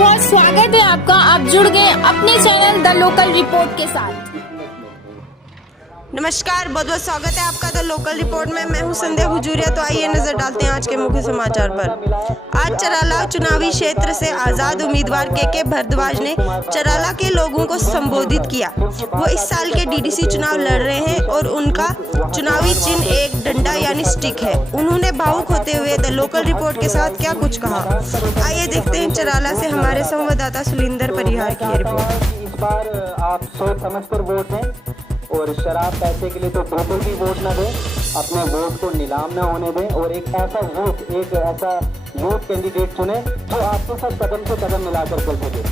बहुत स्वागत है आपका। आप जुड़ गए अपने चैनल द लोकल रिपोर्ट के साथ। नमस्कार, बहुत बहुत स्वागत है आपका द लोकल रिपोर्ट में। मैं हूं संध्या हुजूरिया। तो आइए नजर डालते हैं आज के मुख्य समाचार पर। आज चराला चुनावी क्षेत्र से आज़ाद उम्मीदवार के भारद्वाज ने चराला के लोगों को संबोधित किया। वो इस साल के डीडीसी चुनाव लड़ रहे हैं और उनका चुनावी चिन्ह एक डंडा यानी स्टिक है। उन्होंने भावुक होते हुए द लोकल रिपोर्ट के साथ क्या कुछ कहा, आइए देखते हैं चराला से हमारे संवाददाता सुलिंदर परिहार की रिपोर्ट। इस बार आप सोच समझ कर वोट दें और शराब पैसे के लिए तो बिल्कुल भी वोट न दें। अपने वोट को नीलाम न होने दें और एक ऐसा यूथ कैंडिडेट चुने जो आपके साथ कदम से कदम मिलाकर चल सके।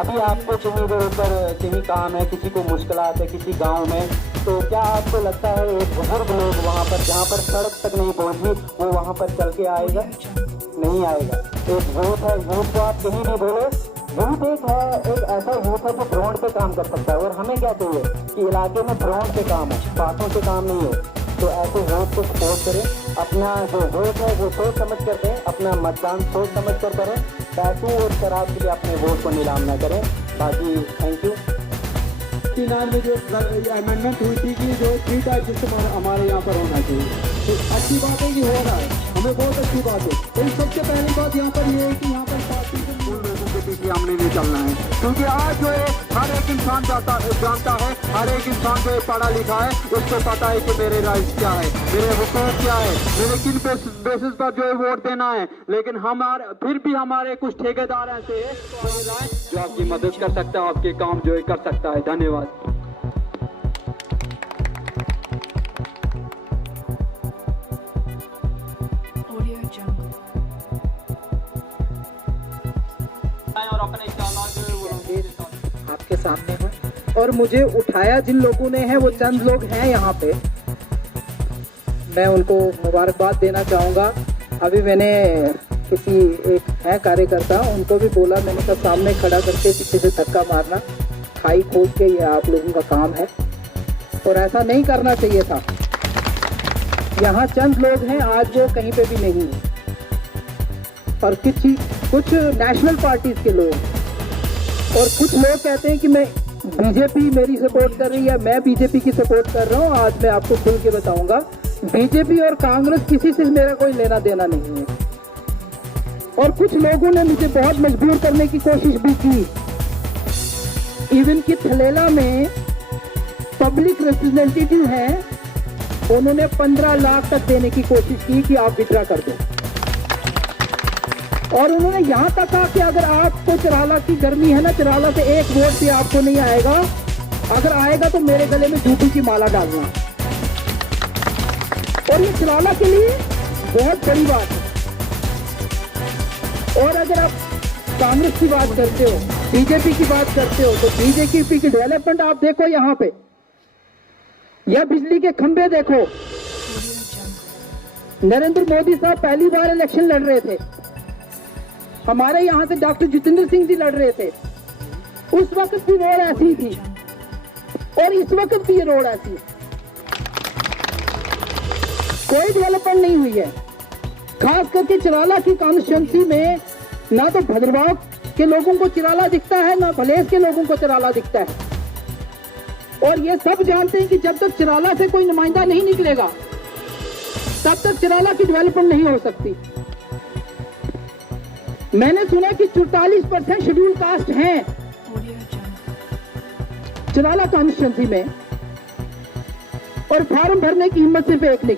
अभी आपको कहीं इधर उधर कहीं काम है, किसी को मुश्किलात है किसी गांव में, तो क्या आपको लगता है एक बुजुर्ग लोग वहां पर जहां पर सड़क तक नहीं पहुंची वो वहां पर चल के आएगा? नहीं आएगा। एक वोट है, वोट को आप कहीं भी बोले। यूथ एक ऐसा यूथ है जो ग्राउंड पे काम कर सकता है। और हमें क्या चाहिए कि इलाके में ग्राउंड पे काम है, बातों से काम नहीं है। तो ऐसे वोट को सपोर्ट करें। अपना जो वोट है वो सोच समझ कर दें, अपना मतदान सोच समझ कर करें। पैसों और शराब के लिए अपने वोट को नीलाम न करें। बाकी थैंक यू। 19 में जो अमेंडमेंट हुई थी कि जो 3 टाइप सिस्टम हमारे यहाँ पर होना चाहिए, तो अच्छी बात है कि हो रहा है, हमें बहुत अच्छी बात है। तो सबसे पहली बात यहाँ पर ये है कि यहाँ पर पार्टी के उन लोगों के पीछे हमने नहीं चलना है, क्योंकि आज जो है हर एक इंसान जानता है, हर एक इंसान जो पढ़ा लिखा है उसको पता है कि मेरे राइट्स क्या है, मेरे हुकूक क्या है, मेरे किन बेसिस पर जो है वोट देना है। लेकिन फिर भी हमारे कुछ ठेकेदार ऐसे हैं जो आपकी मदद कर सकता है, आपके काम जो है कर सकता है। धन्यवाद। और अपने आपके सामने है और मुझे उठाया जिन लोगों ने है वो चंद लोग हैं यहाँ पे, मैं उनको मुबारकबाद देना चाहूँगा। अभी मैंने किसी एक है कार्यकर्ता उनको भी बोला, मैंने कहा सामने खड़ा करके पीछे से धक्का मारना खाई खोद के ये आप लोगों का काम है और ऐसा नहीं करना चाहिए था। यहाँ चंद लोग हैं आज वो कहीं पे भी नहीं है और कुछ नेशनल पार्टीज के लोग और कुछ लोग कहते हैं कि मैं बीजेपी मेरी सपोर्ट कर रही है, मैं बीजेपी की सपोर्ट कर रहा हूँ। आज मैं आपको खुल के बताऊंगा, बीजेपी और कांग्रेस किसी से मेरा कोई लेना देना नहीं है। और कुछ लोगों ने मुझे बहुत मजबूर करने की कोशिश भी की। इवन कि थलेला में पब्लिक रिप्रेजेंटेटिव हैं, उन्होंने 15 लाख तक देने की कोशिश की कि आप विड्रा कर दो। और उन्होंने यहाँ तक कहा कि अगर आपको चराला की गर्मी है ना, चराला से एक वोट भी आपको नहीं आएगा, अगर आएगा तो मेरे गले में जूती की माला डालना। और ये चराला के लिए बहुत बड़ी बात है। और अगर आप कांग्रेस की बात करते हो, बीजेपी की बात करते हो, तो बीजेपी की डेवलपमेंट आप देखो यहाँ पे, या बिजली के खंभे देखो। नरेंद्र मोदी साहब पहली बार इलेक्शन लड़ रहे थे, हमारे यहाँ से डॉक्टर जितेंद्र सिंह जी लड़ रहे थे। उस वक्त भी रोड ऐसी थी और इस वक्त भी ये रोड ऐसी है, कोई डेवलपमेंट नहीं हुई है। खास करके चिराला की कॉन्स्टिट्यूंसी में ना तो भद्रवाह के लोगों को चिराला दिखता है, ना भलेस के लोगों को चिराला दिखता है। और ये सब जानते हैं कि जब तक चिराला से कोई नुमाइंदा नहीं निकलेगा तब तक चिराला की डेवलपमेंट नहीं हो सकती। मैंने सुना कि 44% शेड्यूल कास्ट हैं चिराला कॉन्स्टिट्यूंसी में और फॉर्म भरने की हिम्मत सिर्फ एक नहीं।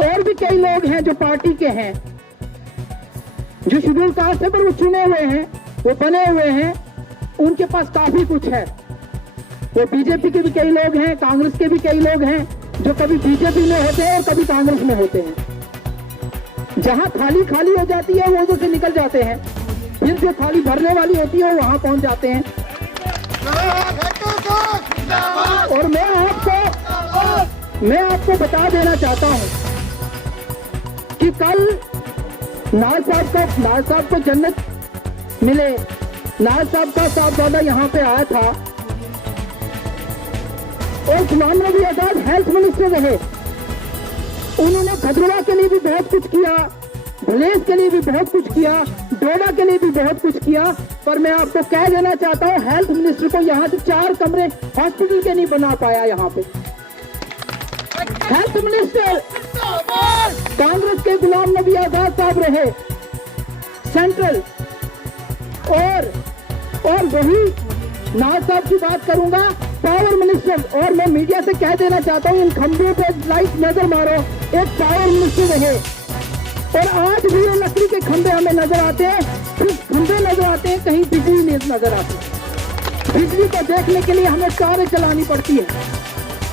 और भी कई लोग हैं जो पार्टी के हैं, जो शेड्यूल कास्ट है पर वो चुने हुए हैं, वो बने हुए हैं, उनके पास काफी कुछ है। वो बीजेपी के भी कई लोग हैं, कांग्रेस के भी कई लोग हैं जो कभी बीजेपी में होते हैं और कभी कांग्रेस में होते हैं। जहां थाली खाली हो जाती है वो उधर से निकल जाते हैं, फिर जो थाली भरने वाली होती है वो वहां पहुंच जाते हैं। और मैं आपको बता देना चाहता हूं कि कल नाज साहब को जन्नत मिले। नाज साहब का साहबजादा यहाँ पे आया था और गुलाम नबी आजाद हेल्थ मिनिस्टर रहे। उन्होंने भद्रवाह के लिए भी बहुत कुछ किया, भलेस के लिए भी बहुत कुछ किया, डोडा के लिए भी बहुत कुछ किया, पर मैं आपको कह देना चाहता हूँ हेल्थ मिनिस्टर को यहाँ से 4 कमरे हॉस्पिटल के नहीं बना पाया यहाँ पे। हेल्थ मिनिस्टर कांग्रेस के गुलाम नबी आजाद साहब रहे सेंट्रल, और वही नाज साहब की बात करूंगा पावर मिनिस्टर। और मैं मीडिया से कह देना चाहता हूँ इन खंभों पे लाइट नजर मारो, एक पावर मिनिस्टर रहे। और आज भी वो लकड़ी के खंभे हमें नजर आते हैं, सिर्फ खंभे नजर आते हैं, कहीं बिजली नहीं नजर आती। बिजली को देखने के लिए हमें कारें चलानी पड़ती है।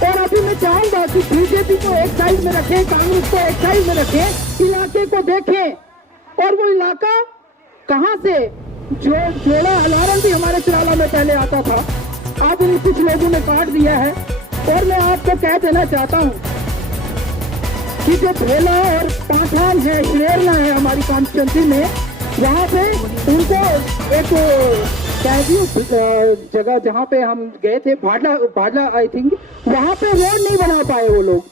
और अभी मैं चाहूंगा कि बीजेपी को एक साइड में रखें, कांग्रेस को एक साइड में रखें, इलाके को देखें। और वो इलाका कहाँ से, जो जोड़ा अलार्म भी हमारे चिराला में पहले आता था, आज इन कुछ लोगों ने काट दिया है। और मैं आपको कह देना चाहता हूँ कि जो भेला और पाठान है, श्रेरना है हमारी कॉन्स्टिट्यूंसी में, वहाँ पे उनको एक जगह जहाँ पे हम गए थे भाडला आई थिंक, वहाँ पे रोड नहीं बना पाए वो लोग,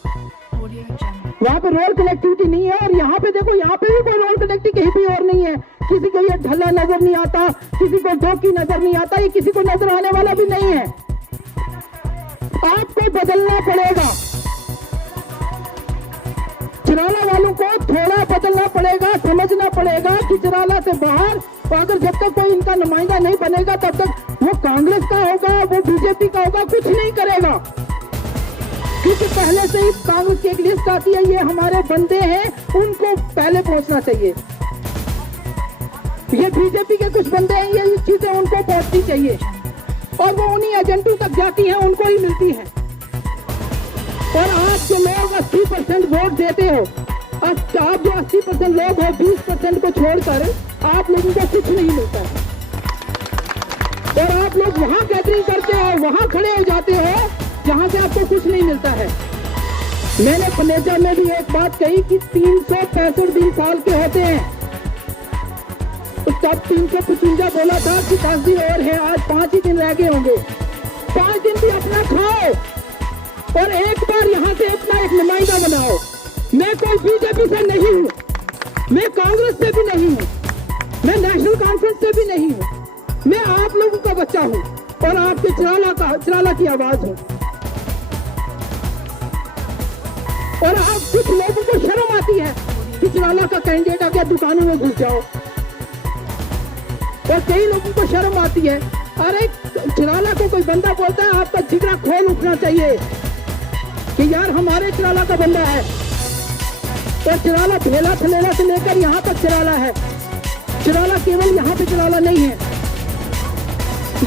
वहाँ पे रोड कनेक्टिविटी नहीं है। और यहाँ पे देखो, यहाँ पे भी कोई रोड कनेक्टिविटी कहीं भी और नहीं है। किसी को ये ढला नजर नहीं आता, किसी को डोकी नजर नहीं आता, ये किसी को नजर आने वाला भी नहीं है। आपको बदलना पड़ेगा, चिराला वालों को थोड़ा बदलना पड़ेगा, समझना पड़ेगा कि चिराला से बाहर, अगर जब तक कोई इनका नुमाइंदा नहीं बनेगा तब तक वो कांग्रेस का होगा, वो बीजेपी का होगा, कुछ नहीं करेगा। क्योंकि पहले से ही कांग्रेस की एक लिस्ट आती है, ये हमारे बंदे हैं, उनको पहले पहुंचना चाहिए। ये बीजेपी के कुछ बंदे हैं, ये चीजें उनको पहुंचनी चाहिए, और वो उन्हीं एजेंटों तक जाती हैं, उनको ही मिलती है। और आप जो लोग 80% वोट देते हो, आप जो 80% लोग हो, 20% को छोड़कर आप लोगों को कुछ नहीं मिलता है। और आप लोग वहां गैदरिंग करते हो, वहां खड़े हो जाते हो जहां से आपको कुछ नहीं मिलता है। मैंने पनेजा में भी एक बात कही कि 365 दिन साल के होते हैं, तो तब 355 बोला था कि 10 दिन और है, आज 5 ही दिन रह गए होंगे। 5 दिन भी अपना खाओ और एक बार यहाँ से अपना एक नुमाइंदा बनाओ। मैं कोई बीजेपी से नहीं हूँ, मैं कांग्रेस से भी नहीं हूँ, मैं नेशनल कॉन्फ्रेंस से भी नहीं हूँ, मैं आप लोगों का बच्चा हूँ और आपके चिराला की आवाज हूँ। और आप कुछ लोगों को शर्म आती है कि चिराला का कैंडिडेट आ गया, दुकानों में घुस जाओ। और कई लोगों को शर्म आती है, अरे चिराला को कोई बंदा बोलता है, आपका जिगरा खोल उठना चाहिए कि यार हमारे चिराला का बंदा है। और चिराला भेला थलेला से लेकर यहाँ तक चिराला है। चिराला केवल यहाँ पे चिराला नहीं है,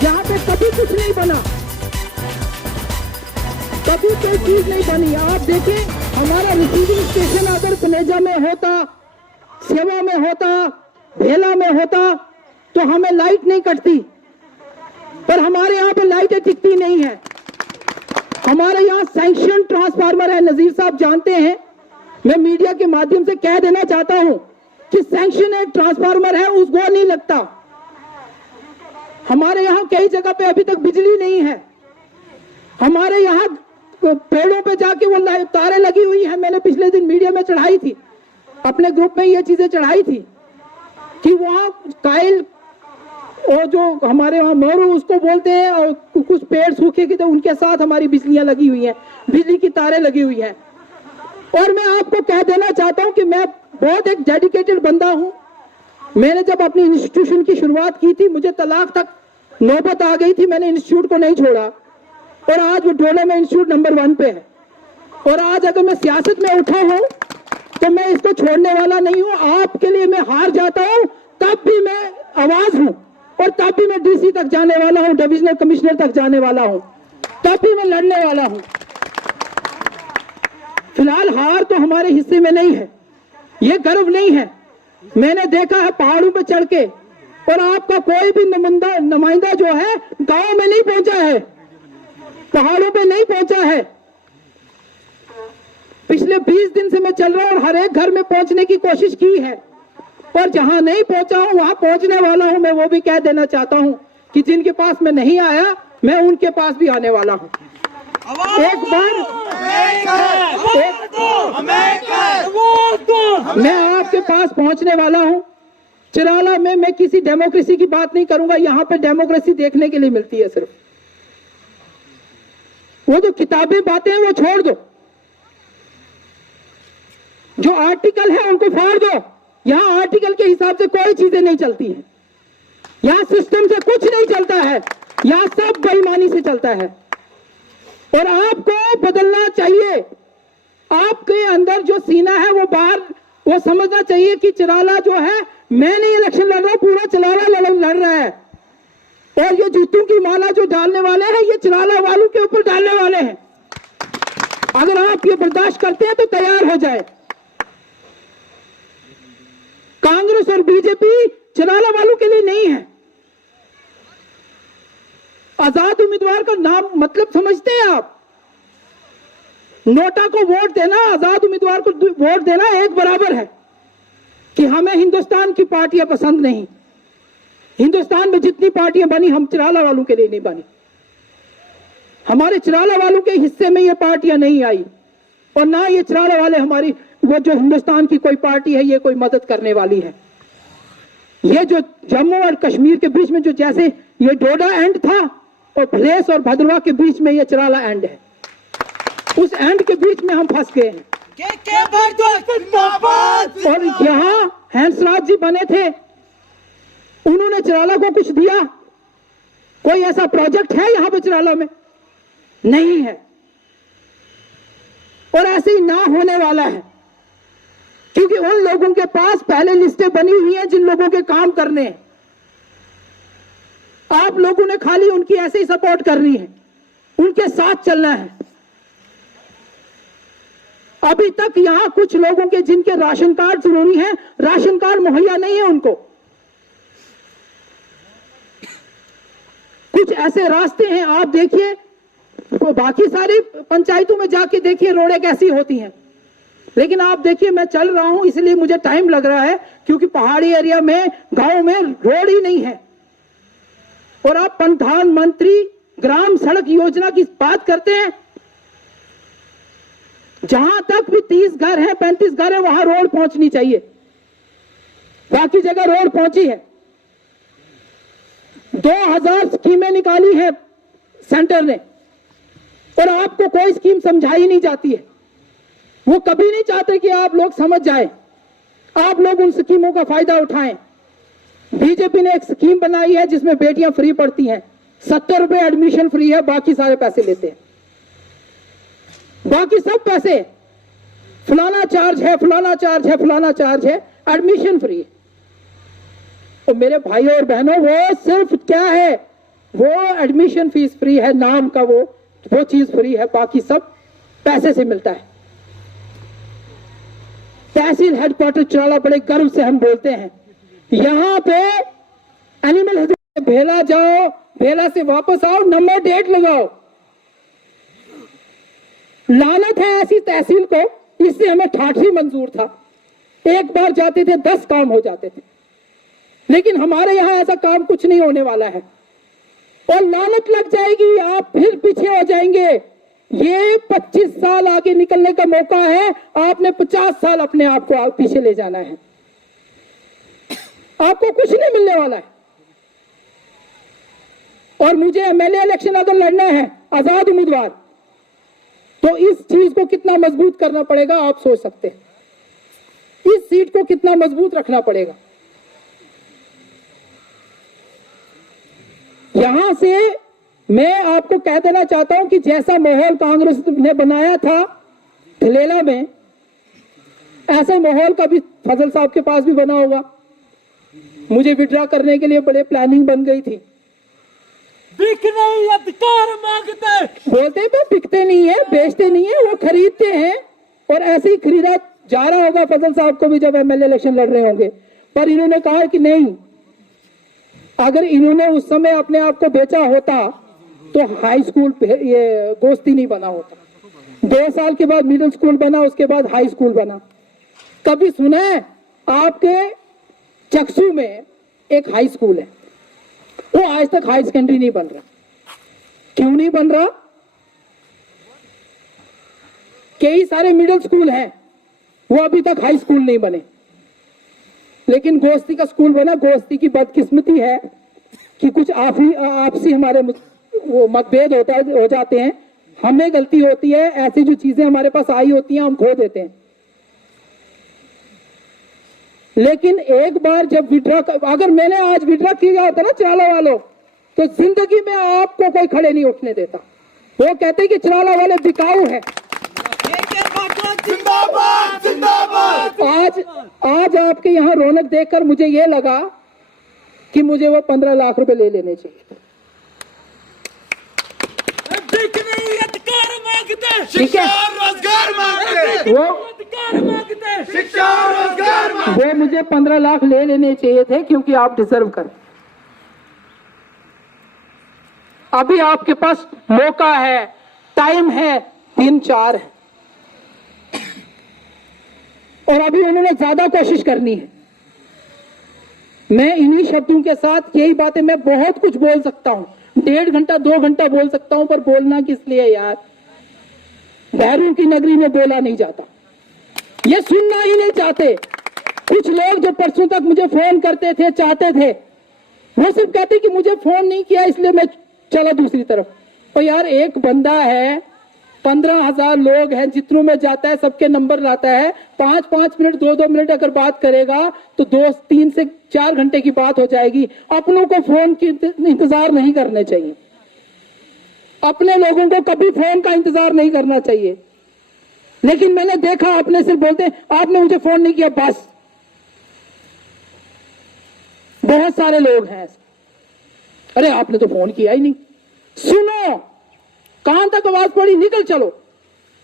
यहाँ पे कभी कुछ नहीं बना, कभी कोई चीज नहीं बनी। आप देखें, हमारा रिसीविंग स्टेशन अगर कनेजा में होता, सेवा में होता, भेला में होता, तो हमें लाइट नहीं कटती। पर हमारे यहाँ पे लाइटें टिकती नहीं है। हमारे यहाँ सैंक्शन ट्रांसफार्मर है, नजीर साहब जानते हैं, मैं मीडिया के माध्यम से कह देना चाहता हूं कि सैंक्शन एक ट्रांसफार्मर है, उसको नहीं लगता। हमारे यहाँ कई जगह पे अभी तक बिजली नहीं है। हमारे यहाँ पेड़ों पे जाके वो तारें लगी हुई है। मैंने पिछले दिन मीडिया में चढ़ाई थी, अपने ग्रुप में ये चीजें चढ़ाई थी कि वहाँ कायल और जो हमारे वहाँ मोरू उसको बोलते हैं, और कुछ पेड़ सूखे की तो उनके साथ हमारी बिजलियां लगी हुई हैं, बिजली की तारें लगी हुई हैं। और मैं आपको कह देना चाहता हूं कि मैं बहुत एक डेडिकेटेड बंदा हूं। मैंने जब अपनी इंस्टीट्यूशन की शुरुआत की थी, मुझे तलाक तक नौबत आ गई थी, मैंने इंस्टीट्यूट को नहीं छोड़ा। और आज वो डोले में इंस्टीट्यूट नंबर 1 पे है। और आज अगर मैं सियासत में उठा हूं तो मैं इसको छोड़ने वाला नहीं हूं। आपके लिए मैं हार जाता हूं, तब भी मैं आवाज हूं, और तब भी मैं डीसी तक जाने वाला हूं, डिविजनल कमिश्नर तक जाने वाला हूं, तब भी मैं लड़ने वाला हूं। फिलहाल हार तो हमारे हिस्से में नहीं है, ये गर्व नहीं है। मैंने देखा है पहाड़ों पे चढ़ के, और आपका कोई भी नुमाइंदा जो है गांव में नहीं पहुंचा है, पहाड़ों पे नहीं पहुंचा है। पिछले 20 दिन से मैं चल रहा हूं और हर एक घर में पहुंचने की कोशिश की है, और जहां नहीं पहुंचा हूं वहां पहुंचने वाला हूं। मैं वो भी कह देना चाहता हूं कि जिनके पास मैं नहीं आया, मैं उनके पास भी आने वाला हूं। एक बार मैं आपके पास पहुंचने वाला हूं। चिराला में मैं किसी डेमोक्रेसी की बात नहीं करूंगा, यहां पे डेमोक्रेसी देखने के लिए मिलती है सिर्फ। वो जो किताबें बातें हैं वो छोड़ दो, जो आर्टिकल है उनको फाड़ दो। यहां आर्टिकल के हिसाब से कोई चीजें नहीं चलती हैं, यहां सिस्टम से कुछ नहीं चलता है, यहां सब बेईमानी से चलता है। और आपको बदलना चाहिए, आपके अंदर जो सीना है वो बाहर, वो समझना चाहिए कि चिराला जो है, मैं नहीं इलेक्शन लड़ रहा, पूरा चिराला लड़ रहा है। और ये जूतों की माला जो डालने वाले हैं, ये चिराला वालों के ऊपर डालने वाले हैं। अगर आप ये बर्दाश्त करते हैं तो तैयार हो जाए। कांग्रेस और बीजेपी चिराला वालों के लिए नहीं है। आजाद उम्मीदवार का नाम मतलब समझते हैं आप? नोटा को वोट देना, आजाद उम्मीदवार को वोट देना एक बराबर है कि हमें हिंदुस्तान की पार्टियां पसंद नहीं। हिंदुस्तान में जितनी पार्टियां बनी, हम चिराला वालों के लिए नहीं बनी। हमारे चिराला वालों के हिस्से में ये पार्टियां नहीं आई, और ना ये चिराला वाले हमारी, वो जो हिंदुस्तान की कोई पार्टी है, ये कोई मदद करने वाली है। ये जो जम्मू और कश्मीर के बीच में जो जैसे ये डोडा एंड था, और भलेस और भद्रवाह के बीच में ये चिराला एंड है, उस एंड के बीच में हम फंस गए हैं। और यहाँ हंसराज जी बने थे, उन्होंने चिराला को कुछ दिया? कोई ऐसा प्रोजेक्ट है यहाँ पे चिराला में? नहीं है, और ऐसे ही ना होने वाला है, क्योंकि उन लोगों के पास पहले लिस्टें बनी हुई हैं जिन लोगों के काम करने हैं। आप लोगों ने खाली उनकी ऐसे ही सपोर्ट करनी है, उनके साथ चलना है। अभी तक यहां कुछ लोगों के जिनके राशन कार्ड जरूरी है, राशन कार्ड मुहैया नहीं है उनको। कुछ ऐसे रास्ते हैं, आप देखिए, तो बाकी सारी पंचायतों में जाके देखिए रोडें कैसी होती हैं, लेकिन आप देखिए, मैं चल रहा हूं इसलिए मुझे टाइम लग रहा है, क्योंकि पहाड़ी एरिया में, गांव में रोड ही नहीं है। और आप प्रधानमंत्री ग्राम सड़क योजना की बात करते हैं, जहां तक भी 30 घर हैं, 35 घर हैं, वहां रोड पहुंचनी चाहिए, बाकी जगह रोड पहुंची है। 2000 स्कीमें निकाली है सेंटर ने, और आपको कोई स्कीम समझाई नहीं जाती है। वो कभी नहीं चाहते कि आप लोग समझ जाएं, आप लोग उन स्कीमों का फायदा उठाएं। बीजेपी ने एक स्कीम बनाई है जिसमें बेटियां फ्री पढ़ती हैं, 70 रुपए एडमिशन फ्री है, बाकी सारे पैसे लेते हैं, बाकी सब पैसे फलाना चार्ज है, फलाना चार्ज है, फलाना चार्ज है, एडमिशन फ्री है। तो मेरे भाइयों और बहनों, वो सिर्फ क्या है, वो एडमिशन फीस फ्री है, नाम का वो चीज फ्री है, बाकी सब पैसे से मिलता है। तहसील हेडक्वार्टर चिराला, बड़े गर्व से हम बोलते हैं, यहां पे एनिमल भेला जाओ, भेला से वापस आओ, नंबर डेट लगाओ। लानत है ऐसी तहसील को, इससे हमें ठाठी मंजूर था, एक बार जाते थे 10 काम हो जाते थे, लेकिन हमारे यहां ऐसा काम कुछ नहीं होने वाला है। और लानत लग जाएगी, आप फिर पीछे हो जाएंगे। ये 25 साल आगे निकलने का मौका है, आपने 50 साल अपने आप को पीछे ले जाना है, आपको कुछ नहीं मिलने वाला है। और मुझे एमएलए इलेक्शन अगर लड़ना है, आजाद उम्मीदवार, तो इस चीज को कितना मजबूत करना पड़ेगा आप सोच सकते हैं। इस सीट को कितना मजबूत रखना पड़ेगा। यहां से मैं आपको कह देना चाहता हूं कि जैसा माहौल कांग्रेस ने बनाया था धलेला में, ऐसे माहौल का भी फजल साहब के पास भी बना होगा। मुझे विड्रॉ करने के लिए बड़े प्लानिंग बन गई थी। बिक नहीं, अधिकार मांगते, बोलते तो बिकते नहीं है, बेचते नहीं है, वो खरीदते हैं। और ऐसे ही खरीदा जा रहा होगा फजल साहब को भी जब एमएलए इलेक्शन लड़ रहे होंगे। पर इन्होंने कहा कि नहीं, अगर इन्होंने उस समय अपने आप को बेचा होता तो हाई स्कूल ये गोश्ती नहीं बना होता। 2 साल के बाद मिडिल स्कूल बना, उसके बाद हाई स्कूल बना। कभी सुना है आपके चकसू में एक हाई स्कूल है, वो आज तक हाई सेकेंडरी नहीं बन रहा। क्यों नहीं बन रहा? कई सारे मिडिल स्कूल हैं, वो अभी तक हाई स्कूल नहीं बने। लेकिन गोश्ती का स्कूल बना। गोश्ती की बदकिस्मती है कि कुछ आपसी हमारे वो मतभेद हो जाते हैं, हमें गलती होती है, ऐसी जो चीजें हमारे पास आई होती हैं हम खो देते हैं। लेकिन एक बार जब विड्रॉ, अगर मैंने आज विड्रॉ किया होता ना चिराला वालों, तो जिंदगी में आपको कोई खड़े नहीं उठने देता। वो कहते हैं कि चिराला वाले बिकाऊ है। आज आपके यहाँ रौनक देखकर मुझे ये लगा कि मुझे वो 15 लाख रुपए ले लेने चाहिए। अधिकार मांगते, शिक्षा और रोजगार मांगते, वो अधिकार मांगते, शिक्षा और रोजगार मांगते। वो मुझे 15 लाख ले लेने चाहिए थे, क्योंकि आप डिजर्व करें। अभी आपके पास मौका है, टाइम है, 3-4 है, और अभी उन्होंने ज्यादा कोशिश करनी है। मैं इन्हीं शब्दों के साथ यही बातें, मैं बहुत कुछ बोल सकता हूं, 1.5 घंटा 2 घंटा बोल सकता हूं, पर बोलना किस लिए यार? बहरों की नगरी में बोला नहीं जाता, ये सुनना ही नहीं चाहते। कुछ लोग जो परसों तक मुझे फोन करते थे, चाहते थे, वो सिर्फ कहते कि मुझे फोन नहीं किया इसलिए मैं चला दूसरी तरफ। और यार एक बंदा है, 15,000 लोग हैं, जितनों में जाता है सबके नंबर लाता है, 5-5 मिनट 2-2 मिनट अगर बात करेगा तो 2-3 से 4 घंटे की बात हो जाएगी। अपनों को फोन की इंतजार नहीं करने चाहिए, अपने लोगों को कभी फोन का इंतजार नहीं करना चाहिए। लेकिन मैंने देखा अपने सिर्फ बोलते आपने मुझे फोन नहीं किया, बस। बहुत सारे लोग हैं, अरे आपने तो फोन किया ही नहीं। सुनो, कहां तक आवाज पड़ी, निकल चलो।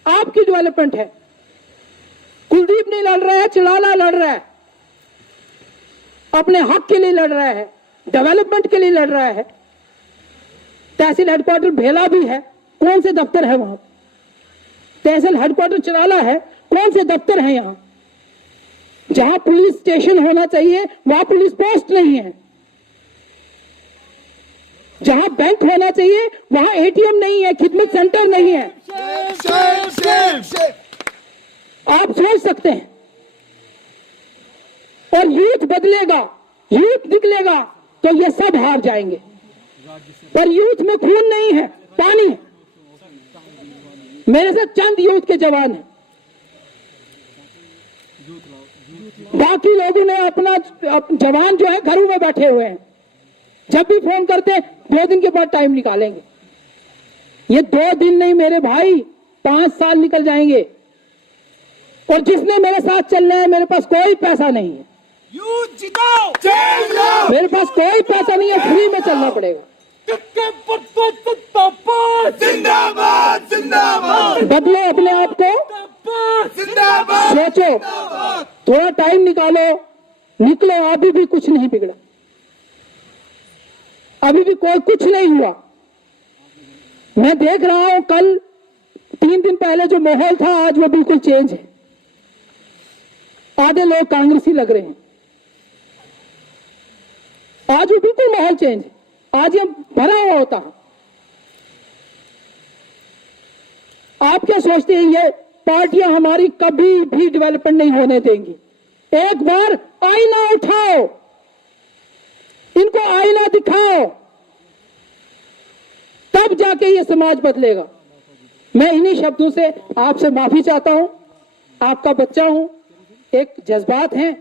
आपकी डेवलपमेंट है, कुलदीप नहीं लड़ रहा है, चिराला लड़ रहा है, अपने हक के लिए लड़ रहा है, डेवलपमेंट के लिए लड़ रहा है। तहसील हेडक्वार्टर भेला भी है, कौन से दफ्तर है वहां? तहसील हेडक्वार्टर चिराला है, कौन से दफ्तर है यहां? जहां पुलिस स्टेशन होना चाहिए वहां पुलिस पोस्ट नहीं है, जहां बैंक होना चाहिए वहां एटीएम नहीं है, खिदमत सेंटर नहीं है। आप सोच सकते हैं। और यूथ बदलेगा, यूथ निकलेगा तो ये सब हार जाएंगे। पर यूथ में खून नहीं है, पानी है। मेरे साथ चंद यूथ के जवान हैं, बाकी लोगों ने अपना जवान जो है घरों में बैठे हुए हैं। जब भी फोन करते हैं 2 दिन के बाद टाइम निकालेंगे। ये 2 दिन नहीं मेरे भाई, 5 साल निकल जाएंगे। और जिसने मेरे साथ चलना है, मेरे पास कोई पैसा नहीं है, यूथ जिताओ, मेरे पास कोई पैसा नहीं है, फ्री में चलना पड़ेगा। जिंदाबाद जिंदाबाद, बदलो अपने आप को, जिंदाबाद, सोचो, थोड़ा टाइम निकालो, निकलो। अभी भी कुछ नहीं बिगड़ा, अभी भी कोई कुछ नहीं हुआ। मैं देख रहा हूं, कल 3 दिन पहले जो माहौल था आज वो बिल्कुल चेंज है। आधे लोग कांग्रेसी लग रहे हैं, आज वो बिल्कुल माहौल चेंज है। आज ये भरा हुआ होता है। आप क्या सोचते हैं ये पार्टियां हमारी कभी भी डेवलपमेंट नहीं होने देंगी? एक बार आईना उठाओ, इनको आईना दिखाओ, तब जाके ये समाज बदलेगा। मैं इन्हीं शब्दों से आपसे माफी चाहता हूं। आपका बच्चा हूं, एक जज्बात हैं,